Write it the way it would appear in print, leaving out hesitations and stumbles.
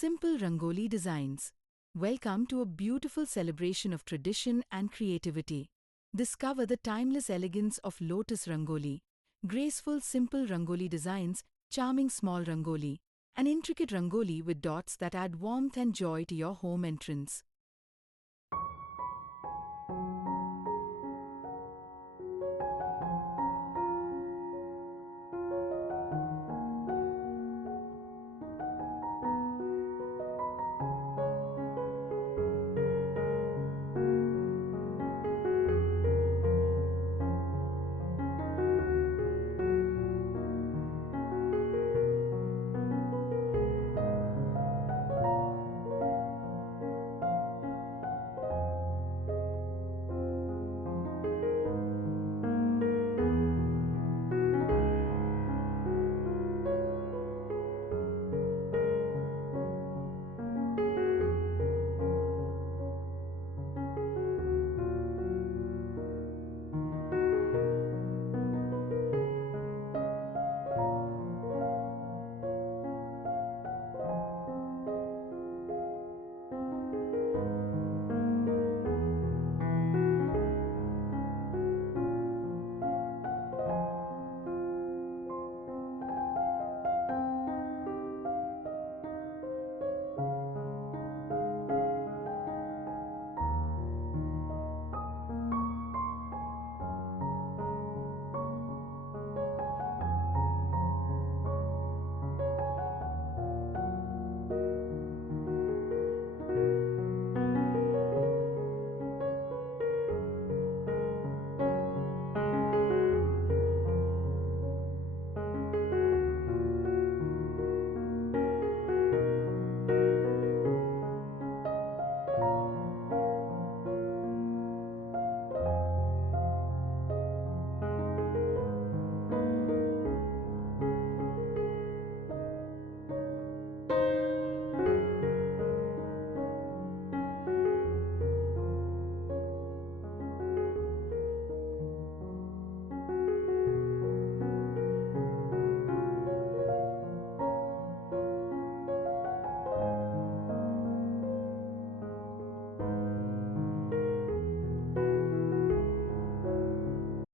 Simple Rangoli designs. Welcome to a beautiful celebration of tradition and creativity. Discover the timeless elegance of Lotus Rangoli. Graceful, simple Rangoli designs, charming small Rangoli, an intricate Rangoli with dots that add warmth and joy to your home entrance.